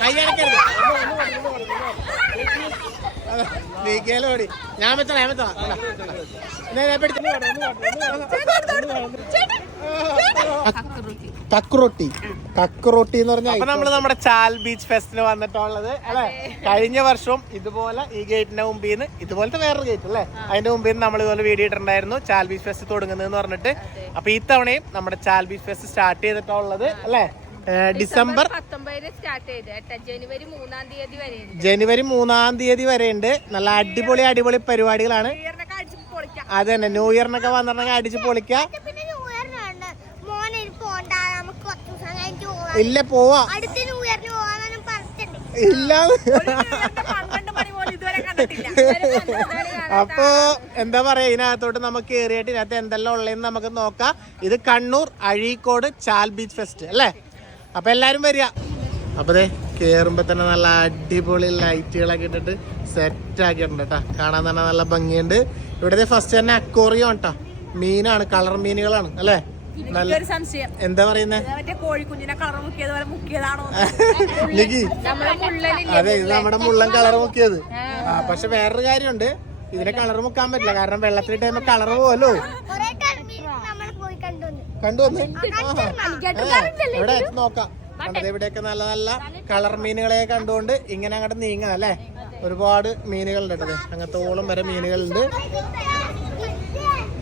കൈയടക്കരുത്. നീക്കേലോടി. ഞാൻ വെച്ചോളാം. കക്കുറൊട്ടി എന്ന് പറഞ്ഞാൽ അപ്പൊ നമ്മള് നമ്മുടെ ചാൽ ബീച്ച് ഫെസ്റ്റിന് വന്നിട്ടുള്ളത് അല്ലെ. കഴിഞ്ഞ വർഷവും ഇതുപോലെ ഈ ഗേറ്റിന്റെ മുമ്പിൽ നിന്ന് ഇതുപോലത്തെ വേറൊരു ഗേറ്റ് അല്ലേ, അതിന്റെ മുമ്പിൽ നിന്ന് നമ്മൾ ഇതുപോലെ വീഡിയോ ഇട്ടിട്ടുണ്ടായിരുന്നു ചാൽ ബീച്ച് ഫെസ്റ്റ് തുടങ്ങുന്നതെന്ന് പറഞ്ഞിട്ട്. അപ്പൊ ഈ തവണയും നമ്മുടെ ചാൽ ബീച്ച് ഫെസ്റ്റ് സ്റ്റാർട്ട് ചെയ്തിട്ടുള്ളത് അല്ലെ ഡിസംബർ 19 സ്റ്റാർട്ട് ചെയ്ത് ജനുവരി 3-ാം തീയതി വരെ ഉണ്ട്. നല്ല അടിപൊളി പരിപാടികളാണ്. അത് തന്നെ, ന്യൂ ഇയറിനൊക്കെ വന്നിട്ടുണ്ടെങ്കിൽ അടിച്ച് പൊളിക്കാം. ഇല്ല പോവാ ഇല്ല. അപ്പൊ എന്താ പറയാ, ഇതിനകത്തോട്ട് നമുക്ക് കയറിയിട്ട് ഇതിനകത്ത് എന്തെല്ലാം ഉള്ളതെന്ന് നമുക്ക് നോക്കാം. ഇത് കണ്ണൂർ അഴീക്കോട് ചാൽ ബീച്ച് ഫെസ്റ്റ് അല്ലേ. അപ്പൊ എല്ലാരും വരിക. അപ്പൊ ദേ കേറുമ്പോ തന്നെ നല്ല അടിപൊളി ലൈറ്റുകളൊക്കെ ഇട്ടിട്ട് സെറ്റ് ആക്കിയിട്ടുണ്ട് കേട്ടോ. കാണാൻ തന്നെ നല്ല ഭംഗിയുണ്ട്. ഇവിടെ ഫസ്റ്റ് തന്നെ അക്വേറിയം കേട്ടോ, മീനാണ്, കളർ മീനുകളാണ് അല്ലേ. എന്താ പറയുന്നത്, അതെ ഇത് നമ്മുടെ മുള്ളൻ കളർ മുക്കിയത്. പക്ഷെ വേറൊരു കാര്യമുണ്ട്, ഇതിനെ കളർ മുക്കാൻ പറ്റില്ല, കാരണം വെള്ളത്തിൽ ടൈം കളർ പോവല്ലോ. കണ്ടുവന്ന് ഇവിടെ നോക്കാം. ഇവിടെയൊക്കെ നല്ല നല്ല കളർ മീനുകളെ കണ്ടുകൊണ്ട് ഇങ്ങനെ അങ്ങോട്ട് നീങ്ങാം അല്ലെ. ഒരുപാട് മീനുകളുണ്ട് കേട്ടത്, അങ്ങനത്തോളം വരെ മീനുകളുണ്ട്.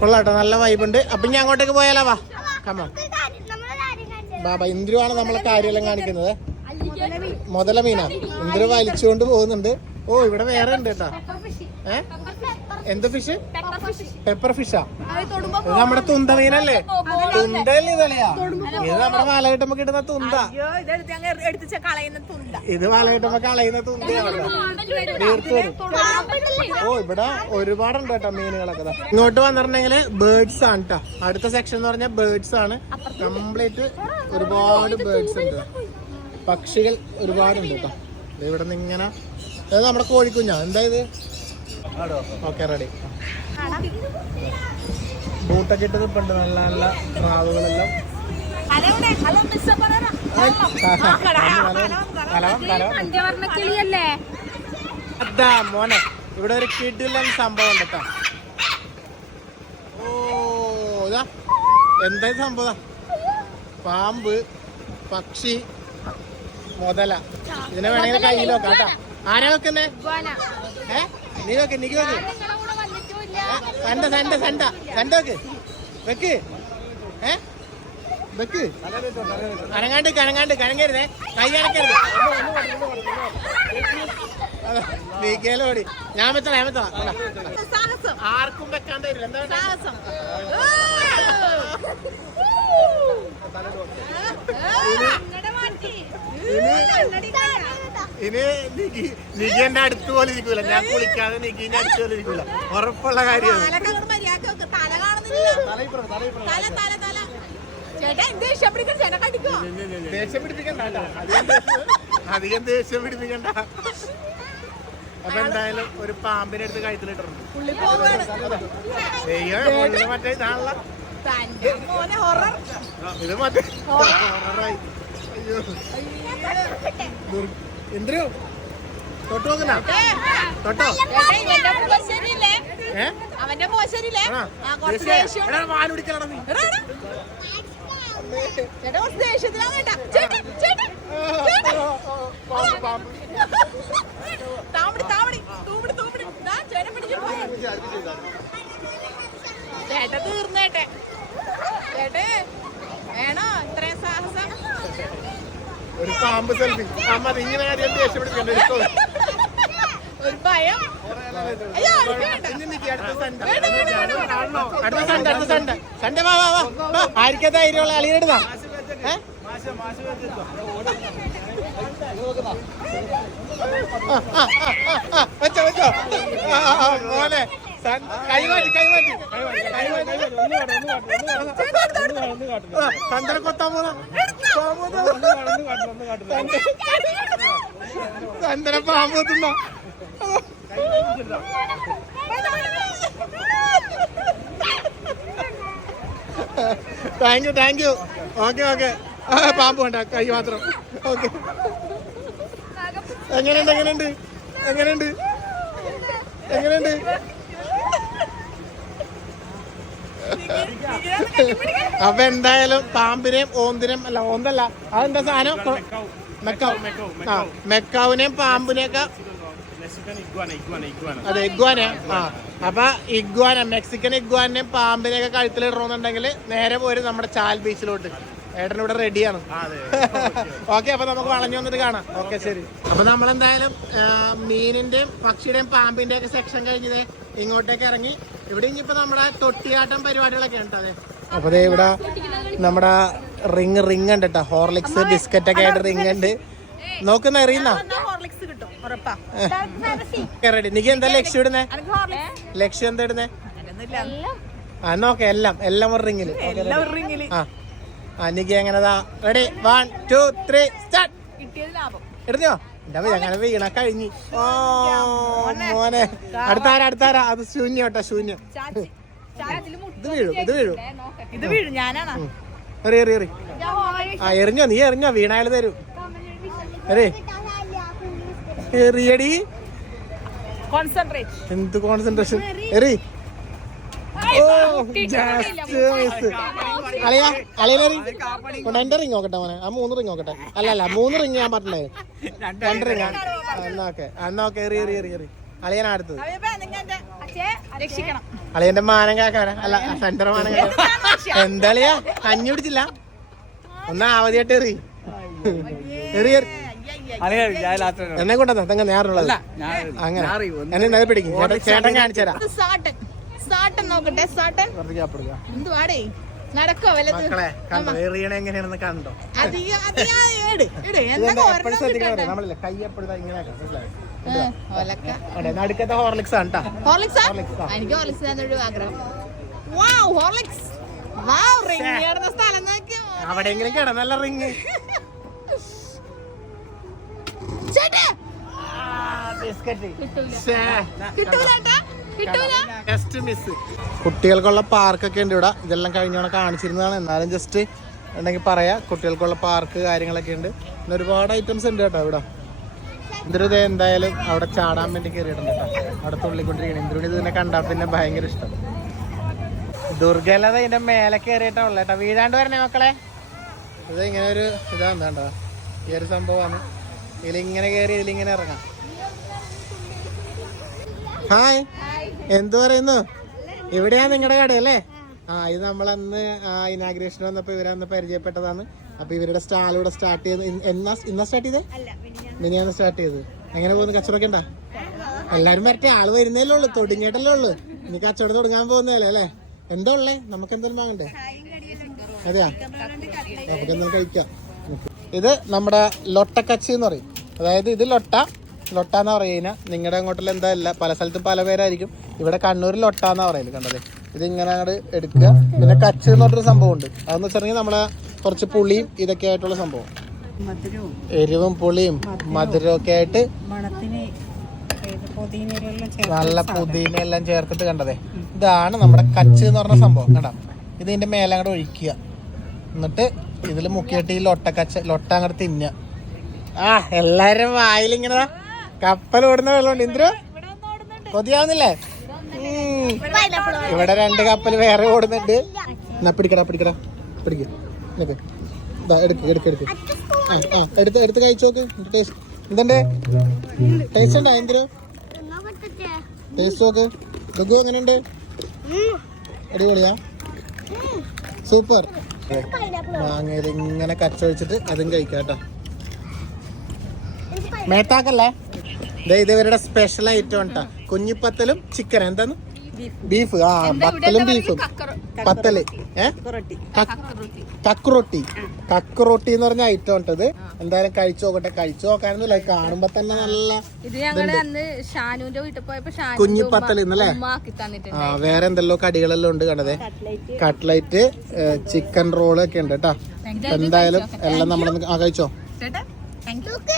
കൊള്ളാട്ടോ, നല്ല വൈബുണ്ട്. അപ്പൊ ഞാൻ അങ്ങോട്ടേക്ക് പോയാലോ, വാ കമ്മ ബാബാ. ഇന്ദ്രുവാണ് നമ്മളെ കാര്യമെല്ലാം കാണിക്കുന്നത്. മുതല മീനാ, ഇന്ദ്രു വലിച്ചുകൊണ്ട് പോകുന്നുണ്ട്. ഓ ഇവിടെ വേറെ ഉണ്ട് കേട്ടാ. എന്ത് ഫിഷ്? പെപ്പർ ഫിഷാ. ഇത് നമ്മുടെ തുന്ത മീനല്ലേ, തുണ്ടല്ലേ ഇതളിയാ. ഇത് നമ്മുടെ വല കിട്ടുമ്പോ കിട്ടുന്ന തുന്ത. ഇത് വല കിട്ടുമ്പോ കളയുന്ന തുന്തയാണ്. ഓ ഇവിടെ ഒരുപാടുണ്ട് കേട്ടോ മീനുകളൊക്കെ. ഇങ്ങോട്ട് വന്നിട്ടുണ്ടെങ്കിൽ ബേർഡ്സ് ആണ് കേട്ടോ. അടുത്ത സെക്ഷൻ എന്ന് പറഞ്ഞാൽ ബേർഡ്സ് ആണ്. കംപ്ലീറ്റ് ഒരുപാട് ബേർഡ്സ് ഉണ്ട്, പക്ഷികൾ ഒരുപാടുണ്ട് കേട്ടോ. ഇവിടെ നിന്ന് ഇങ്ങനെ, അത് നമ്മുടെ കോഴിക്കുഞ്ഞാ. എന്താ ഇത്? Okay ready. ബൂട്ടൊക്കെ ഇട്ട് നിൽപ്പുണ്ട്, നല്ല നല്ല പ്രാവുകളെല്ലാം. അതാ മോനെ, ഇവിടെ ഒരു കിടിലൻ സംഭവം ഉണ്ട് കേട്ടോ. ഓ ഇതാ എന്താ സംഭവം, പാമ്പ്, പക്ഷി, മുതല. ഇതിനെ വേണമെങ്കിൽ കയ്യിൽ വെക്കാം കേട്ടോ. ആരാ വെക്കുന്നേ? നീ വെക്ക്, നീക്ക് വെക്ക്. വെക്ക് വെക്ക് വെക്ക്. അനങ്ങാണ്ട് കനങ്ങരുതേ, കൈ അനക്കരുത്. നീക്കേലോടി. ഞാൻ വെച്ചോളാം. ആർക്കും വെക്കാൻ തരില്ല. എന്താ ഇനി നികി എന്റെ അടുത്ത് പോലെ ഇരിക്കൂല, ഞാൻ കുളിക്കാതെ നികിന്റെ അടുത്ത് പോലെ ഇരിക്കൂല, ഉറപ്പുള്ള കാര്യമാണ്. അധികം ദേഷ്യം പിടിപ്പിക്കണ്ട. അപ്പൊ എന്തായാലും ഒരു പാമ്പിനെ എടുത്ത് കഴുത്തിലിട്ടുണ്ട്. മറ്റേ ഇതാണല്ലോ, ഇത് മറ്റേ ഹൊററായി. അയ്യോ ഇന്ദ്രു തൊട്ട് നോക്കുന്ന തൊട്ടോ. അവന്റെ മോശരില്ലേ വാല് പിടിക്കലട നീ. ചേട്ട തീർന്നേട്ടെ. ചേട്ടേ വേണോ ഇത്രയും സാഹസം? ഒരു പാമ്പ് സെൽഫി. അമ്മ ഇങ്ങനെ കാര്യം ദേഷ്യപ്പെടുത്തിക്കണ്ട. ഒരു ഭയം. അടുത്ത സൺഡേ വാ വാ വാ. ആയിരിക്കാ ധൈര്യമുള്ള അളിയെടുത്താ. വെച്ചോ വെച്ചോ മോനെ. സന്തനെ കൊത്താൻ പോന്ന സന്തനെ പാമ്പ് കൊത്തുന്ന. Thank you. ഓക്കെ പാമ്പ് വേണ്ട, കൈ മാത്രം. ഓക്കെ എങ്ങനെയുണ്ട് എങ്ങനെയുണ്ട് എങ്ങനെയുണ്ട് എങ്ങനെയുണ്ട്? അപ്പൊ എന്തായാലും പാമ്പിനെയും ഓന്തിനെയും അല്ല ഓന്തല്ല അതെന്താ സാധനം മെക്കാവ് ആ മെക്കാവിനെയും പാമ്പിനെയൊക്കെ അതെ ഇഗ്വാന ആ അപ്പൊ ഇഗ്വാന മെക്സിക്കൻ ഇഗ്വാനെയും പാമ്പിനെയൊക്കെ കഴുത്തിലിടണമെന്നുണ്ടെങ്കിൽ നേരെ പോരും നമ്മുടെ ചാൽ ബീച്ചിലോട്ട്. ഏട്ടൻ ഇവിടെ റെഡിയാണ്. ഓക്കെ അപ്പൊ നമുക്ക് വളഞ്ഞു വന്നിട്ട് കാണാം. ഓക്കെ ശരി. അപ്പൊ നമ്മളെന്തായാലും മീനിന്റെയും പക്ഷിയുടെയും പാമ്പിന്റെ ഒക്കെ സെക്ഷൻ കഴിഞ്ഞത് ഇങ്ങോട്ടേക്ക് ഇറങ്ങി. ഇവിടെ ഇനിയിപ്പോ നമ്മുടെ തൊട്ടിയാട്ടം പരിപാടികളൊക്കെ ഉണ്ട്. അതെ അപ്പൊ ഇവിടെ നമ്മുടെ റിങ് ഉണ്ട് കേട്ടോ. ഹോർലിക്സ് ബിസ്ക്കറ്റ് ഒക്കെ ആയിട്ട് റിങ് ഉണ്ട്. നോക്കുന്ന എറിയുന്ന റെഡി. നിക്ക് എന്താ ലക്ഷ്യം ഇടുന്നേ? ലക്ഷ്യം എന്താ ഇടുന്നേ? ആ നോക്കെ എല്ലാം ഒരു റിങ്ങില്. ആ നിക്ക് എങ്ങനെതാ റെഡി 1 2 3 സ്റ്റാർട്ട്. എടുത്തോ ഞങ്ങളെ വീണ കഴിഞ്ഞു. ഓ മോനെ അടുത്താരാ? അത് ശൂന്യം കേട്ടോ ശൂന്യം. ഇത് വീഴും എറി. ആ എറിഞ്ഞോ നീ എറിഞ്ഞോ വീണായാലും തരൂ. എറിയടി. എന്ത് കോൺസെൻട്രേഷൻ. എറി. ഓ ജസ്റ്റ് മിസ്. അളിയനെറി എന്റെ റിങ് നോക്കട്ടെ മോനെ. ആ 3 റിങ് നോക്കട്ടെ. അല്ല 3 റിങ് ഞാൻ പറഞ്ഞേ. 2 റിങ് എന്നോക്കെ എറി. അളിയനാ അടുത്തത്. അളിയന്റെ മാനം കാക്കാനാ. അല്ല സെന്റർ മാനം കാക്കാ. എന്താ അളിയാ കഞ്ഞി പിടിച്ചില്ല? ഒന്നാ അവധിയായിട്ട് എറി. എന്നെ കൊണ്ടാ തെങ്ങ നേരുള്ളത്. അങ്ങനെ എന്നെ പിടിക്കും. ചേട്ടൻ കാണിച്ചരാ. മക്കളെ കണ്ടോ എങ്ങനെയാണെന്ന് കണ്ടോ? നമ്മളില്ലേ കൈ എപ്പോഴും ഇങ്ങനെ നടുക്കത്തെ ഹോർലിക്സ് ആണ്. അവിടെയെങ്കിലും കിടന്നല്ല റിങ്. കുട്ടികൾക്കുള്ള പാർക്കൊക്കെ ഉണ്ട് ഇവിടെ. ഇതെല്ലാം കഴിഞ്ഞോണം കാണിച്ചിരുന്നതാണ്. എന്നാലും ജസ്റ്റ് ഉണ്ടെങ്കിൽ പറയാ. കുട്ടികൾക്കുള്ള പാർക്ക് കാര്യങ്ങളൊക്കെ ഉണ്ട്. പിന്നെ ഒരുപാട് ഐറ്റംസ് ഉണ്ട് കേട്ടോ ഇവിടെ. ഇന്ദ്രു എന്തായാലും അവിടെ ചാടാൻ വേണ്ടി കയറിയിട്ടുണ്ട് കേട്ടോ. അവിടെ തുള്ളിക്കൊണ്ടിരിക്കണം. ഇന്ദ്രുവിന് ഇതിനെ കണ്ടാൽ പിന്നെ ഭയങ്കര ഇഷ്ടം. ദുർഗലത ഇതിന്റെ മേലെ കയറിയിട്ടാ ഉള്ള കേട്ടോ. വീഴാണ്ട് വരണേ മക്കളെ. ഇത് ഇങ്ങനെ ഒരു ഇതാണ് കേട്ടോ. ഈ ഒരു സംഭവമാണ്. ഇതിലിങ്ങനെ കയറി ഇതിലിങ്ങനെ ഇറങ്ങാം. ഹായ് എന്തു പറയുന്നു? ഇവിടെയാ നിങ്ങളുടെ കടയല്ലേ? ആ ഇത് നമ്മളന്ന് ഇനാഗ്രേഷൻ വന്നപ്പോ ഇവരന്ന് പരിചയപ്പെട്ടതാണ്. അപ്പൊ ഇവരുടെ സ്റ്റാൾ ഇവിടെ സ്റ്റാർട്ട് ചെയ്ത് ഇന്നാ സ്റ്റാർട്ട് ചെയ്തേ? മിനിയാന്ന് സ്റ്റാർട്ട് ചെയ്ത്. എങ്ങനെ പോകുന്നു? കച്ചവടമൊക്കെ ഉണ്ടാ? എല്ലാരും വരട്ടെ. ആള് വരുന്നല്ലേ ഉള്ളു. തൊടുങ്ങിയിട്ടല്ലേ ഉള്ളു. ഇനി കച്ചവടം തുടങ്ങാൻ പോകുന്നല്ലേ അല്ലേ? എന്താ ഉള്ളേ? നമുക്ക് എന്തെങ്കിലും വാങ്ങണ്ടേ? അതെയാ നമുക്ക് എന്തെങ്കിലും കഴിക്കാം. ഇത് നമ്മുടെ ലൊട്ടക്കച്ചി എന്ന് പറയും. അതായത് ഇത് ലൊട്ട എന്നാ പറയുക. നിങ്ങളുടെ അങ്ങോട്ടുള്ള എന്താ അല്ല, പല സ്ഥലത്തും പല പേരായിരിക്കും. ഇവിടെ കണ്ണൂരിൽ ലൊട്ട എന്നാ പറയല്. കണ്ടതേ ഇത് ഇങ്ങനെ അങ്ങോട്ട് എടുക്കുക. പിന്നെ കച്ച് എന്ന് പറഞ്ഞൊരു സംഭവം ഉണ്ട്. അതെന്ന് വെച്ചിട്ടുണ്ടെങ്കിൽ നമ്മളെ കുറച്ച് പുളിയും ഇതൊക്കെ ആയിട്ടുള്ള സംഭവം. എരിവും പുളിയും മധുരവും ഒക്കെ ആയിട്ട് നല്ല പുതിന എല്ലാം ചേർത്തിട്ട് കണ്ടതേ. ഇതാണ് നമ്മുടെ കച്ച് എന്ന് പറഞ്ഞ സംഭവം. കണ്ടാ ഇതിന്റെ മേലെ അങ്ങോട്ട് ഒഴിക്കുക. എന്നിട്ട് ഇതിൽ മുക്കിയിട്ട് ഈ ലൊട്ട അങ്ങോട്ട് തിന്നുക. ആ എല്ലാരും വായിലിങ്ങനെ കപ്പൽ ഓടുന്ന വെള്ളമുണ്ട്. ഇന്ദ്രു കൊതിയാവുന്നില്ലേ? ഇവിടെ 2 കപ്പൽ വേറെ ഓടുന്നുണ്ട്. എന്നാ പിടിക്കടാ പിടിക്ക് എടുത്ത് കഴിച്ചു നോക്ക്. എന്തുണ്ട് ടേസ്റ്റ് ഉണ്ടാ? ഇന്ദ്രു ടേസ്റ്റ് നോക്ക്. ദുഗു എങ്ങനെയുണ്ട്? അടിപൊളിയാ? സൂപ്പർ. മാങ്ങയിൽ ഇങ്ങനെ കച്ചൊഴിച്ചിട്ട് അതും കഴിക്കാം കേട്ടോ. മേത്താക്കല്ലേ? ഇത് ഇവരുടെ സ്പെഷ്യൽ ഐറ്റം ഉണ്ടാ. കുഞ്ഞിപ്പത്തലും ചിക്കൻ. എന്താണ്? ബീഫ്. ആ പത്തലും ബീഫും. പത്തല് കക്കുറൊട്ടി എന്ന് പറഞ്ഞ ഐറ്റം ഉണ്ടത്. എന്തായാലും കഴിച്ചു നോക്കട്ടെ. കഴിച്ചു നോക്കാനൊന്നുമില്ല, കാണുമ്പോ തന്നെ നല്ല കുഞ്ഞിപ്പത്തൽ ഇന്നല്ലേ. ആ വേറെ എന്തെല്ലോ കടികളെല്ലാം ഉണ്ട്. കണ്ടതേ കട്ട്ലൈറ്റ്, ചിക്കൻ റോള് ഒക്കെ ഉണ്ട് കേട്ടോ. എന്തായാലും എല്ലാം നമ്മളൊന്ന് കഴിച്ചോ.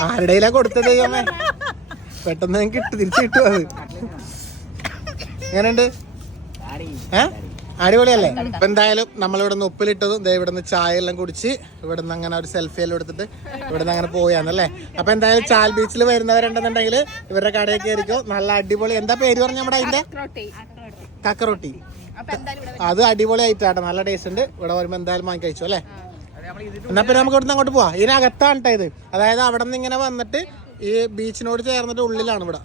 ആരുടെയിലാ കൊടുത്തത്? പെട്ടെന്ന് തിരിച്ചു കിട്ടും. അത് എങ്ങനെയുണ്ട്? അടിപൊളിയല്ലേ? അപ്പൊ എന്തായാലും നമ്മളിവിടെ നിന്ന് ഉപ്പിലിട്ടതും ഇവിടെ നിന്ന് ചായ എല്ലാം കുടിച്ച് ഇവിടെ നിന്ന് അങ്ങനെ ഒരു സെൽഫി എല്ലാം എടുത്തിട്ട് ഇവിടെ നിന്ന് അങ്ങനെ പോയാന്നല്ലേ. അപ്പൊ എന്തായാലും ചാൽ ബീച്ചിൽ വരുന്നവരുണ്ടെന്നുണ്ടെങ്കിൽ ഇവരുടെ കടയിൽ കയറിക്കോ. നല്ല അടിപൊളി, എന്താ പേര് പറഞ്ഞ നമ്മുടെ അതിന്റെ കക്കറൊട്ടി. അത് അടിപൊളി ആയിട്ടാട്ടോ, നല്ല ടേസ്റ്റ് ഉണ്ട്. ഇവിടെ വരുമ്പോ എന്തായാലും വാങ്ങി കഴിച്ചു അല്ലേ. എന്നാ പിന്നെ നമുക്ക് ഇവിടുന്ന് അങ്ങോട്ട് പോവാം. ഇതിനകത്താണ് കേട്ടോ ഇത്. അതായത് അവിടെ നിന്ന് ഇങ്ങനെ വന്നിട്ട് ഈ ബീച്ചിനോട് ചേർന്നിട്ട് ഉള്ളിലാണ് ഇവിടെ.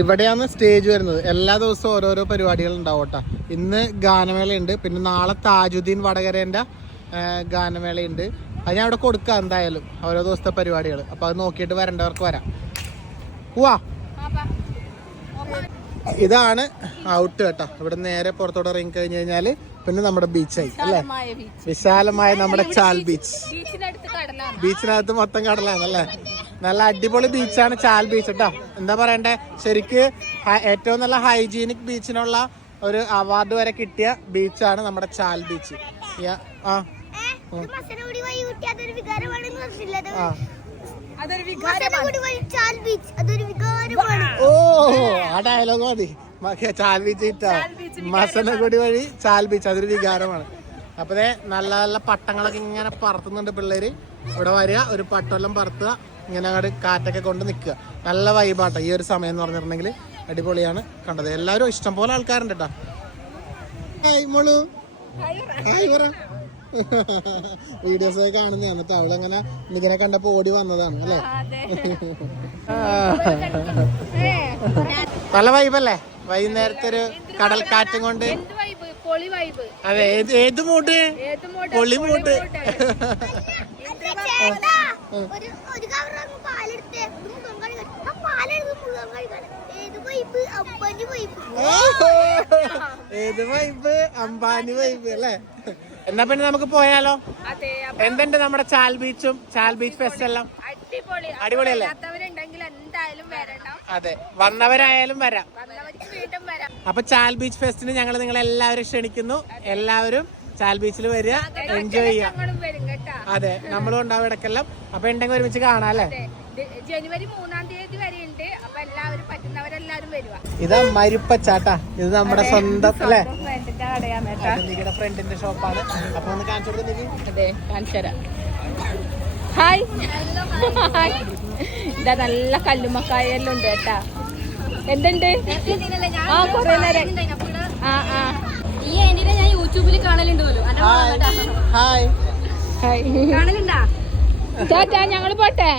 ഇവിടെയാണ് സ്റ്റേജ് വരുന്നത്. എല്ലാ ദിവസവും ഓരോരോ പരിപാടികൾ ഉണ്ടാവും കേട്ടോ. ഇന്ന് ഗാനമേളയുണ്ട്, പിന്നെ നാളെ താജുദ്ദീൻ വടകരേന്റെ ഗാനമേളയുണ്ട്. അത് ഞാൻ ഇവിടെ കൊടുക്കാം എന്തായാലും, ഓരോ ദിവസത്തെ പരിപാടികൾ. അപ്പൊ അത് നോക്കിയിട്ട് വരേണ്ടവർക്ക് വരാം. പോവാ. ഇതാണ് ഔട്ട് കേട്ടോ. ഇവിടെ നേരെ പുറത്തോട്ട് ഇറങ്ങി കഴിഞ്ഞ് കഴിഞ്ഞാല് പിന്നെ നമ്മുടെ ബീച്ചായി അല്ലേ. വിശാലമായ നമ്മുടെ ചാൽ ബീച്ച്. ബീച്ചിനകത്ത് മൊത്തം കടലാണ് അല്ലേ. നല്ല അടിപൊളി ബീച്ചാണ് ചാൽ ബീച്ച് കേട്ടോ. എന്താ പറയണ്ടേ, ശരിക്ക് ഏറ്റവും നല്ല ഹൈജീനിക് ബീച്ചിനുള്ള ഒരു അവാർഡ് വരെ കിട്ടിയ ബീച്ചാണ് നമ്മുടെ ചാൽ ബീച്ച്. ഓ ആ ഡയലോഗ് മതി. ചാൽ ബീച്ച് ഇട്ടാ മസനഗുഡി വഴി ചാൽ ബീച്ച്, അതൊരു വികാരമാണ്. അപ്പൊ നല്ല നല്ല പട്ടങ്ങളൊക്കെ ഇങ്ങനെ പറത്തുന്നുണ്ട് പിള്ളേര്. ഇവിടെ വരിക, ഒരു പട്ടെല്ലാം പറത്തുക, ഇങ്ങനെ അങ്ങോട്ട് കാറ്റൊക്കെ കൊണ്ട് നിൽക്കുക. നല്ല വൈബാട്ടോ ഈ ഒരു സമയം എന്ന് പറഞ്ഞിട്ടുണ്ടെങ്കിൽ. അടിപൊളിയാണ്. കണ്ടത് എല്ലാവരും ഇഷ്ടംപോലെ ആൾക്കാരുണ്ട് കേട്ടോ. ഹായ് മോളു, ഹായ് പറ. വീഡിയോസ് ഒക്കെ കാണുന്ന എന്നിട്ട് അവളങ്ങനെ ഇങ്ങനെ കണ്ടപ്പോ ഓടി വന്നതാണ് അല്ലേ. നല്ല വൈബല്ലേ വൈകുന്നേരത്തെ ഒരു കടൽക്കാറ്റും കൊണ്ട്. അതെ, ഏത് മൂട്ട്? പൊളി മൂട്ട്. ഏത് വൈബ്? അംബാനി വൈബ് അല്ലേ. എന്നാ പിന്നെ നമുക്ക് പോയാലോ? എന്തുണ്ട് നമ്മുടെ ചാൽ ബീച്ചും ചാൽ ബീച്ച് ഫെസ്റ്റ് എല്ലാം അടിപൊളിയല്ലേ? അതെ, വന്നവരായാലും വരാം. അപ്പൊ ചാൽ ബീച്ച് ഫെസ്റ്റിന് ഞങ്ങൾ നിങ്ങളെ എല്ലാവരും ക്ഷണിക്കുന്നു. എല്ലാവരും ചാൽ ബീച്ചിൽ വരിക, എൻജോയ് ചെയ്യാം. അതെ, നമ്മളും ഉണ്ടാവും ഇടക്കെല്ലാം. അപ്പൊ ഉണ്ടെങ്കിൽ ഒരുമിച്ച് കാണാം അല്ലേ. ജനുവരി 3-ാം തീയതി വരെ ഉണ്ട്. അപ്പൊ എല്ലാവരും പറ്റുന്നവരെല്ലാവരും വരുക. ഇതാ മരുപ്പച്ചാട്ടാ, ഇത് നമ്മുടെ സ്വന്തം അല്ലേ ഫ്രണ്ടിന്റെ ഷോപ്പാണ്. അപ്പൊ ഒന്ന് കാണിച്ചു കൊടുത്തു. ഹായ്, ഇതാ നല്ല കല്ലുമക്കായെല്ലാം ഉണ്ട് കേട്ടാ. എന്തുണ്ട്? ആ കൊറേ നേരം. ഈ ആന്റിനെ ഞാൻ യൂട്യൂബിൽ കാണലുണ്ട് പോലും. ഹായ് കാണലുണ്ടാ? ടാറ്റാ, ഞങ്ങള് പോട്ടെ.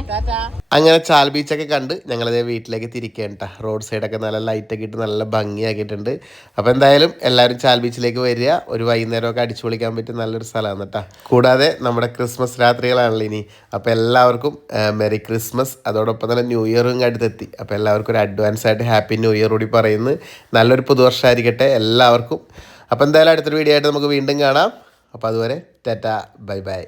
അങ്ങനെ ചാൽ ബീച്ചൊക്കെ കണ്ട് ഞങ്ങളതേ വീട്ടിലേക്ക് തിരിക്കേണ്ട. റോഡ് സൈഡൊക്കെ നല്ല ലൈറ്റൊക്കെ ഇട്ട് നല്ല ഭംഗിയാക്കിയിട്ടുണ്ട്. അപ്പോൾ എന്തായാലും എല്ലാവരും ചാൽ ബീച്ചിലേക്ക് വരിക. ഒരു വൈകുന്നേരമൊക്കെ അടിച്ചു പൊളിക്കാൻ പറ്റിയ നല്ലൊരു സ്ഥലമാണ് കേട്ടോ. കൂടാതെ നമ്മുടെ ക്രിസ്മസ് രാത്രികളാണല്ലോ ഇനി. അപ്പോൾ എല്ലാവർക്കും മെറി ക്രിസ്മസ്. അതോടൊപ്പം തന്നെ ന്യൂ ഇയറും അടുത്തെത്തി. അപ്പോൾ എല്ലാവർക്കും ഒരു അഡ്വാൻസ് ആയിട്ട് ഹാപ്പി ന്യൂ ഇയർ കൂടി പറയുന്നു. നല്ലൊരു പുതുവർഷമായിരിക്കട്ടെ എല്ലാവർക്കും. അപ്പോൾ എന്തായാലും അടുത്തൊരു വീഡിയോ ആയിട്ട് നമുക്ക് വീണ്ടും കാണാം. അപ്പോൾ അതുവരെ ടാറ്റാ, ബൈ ബൈ.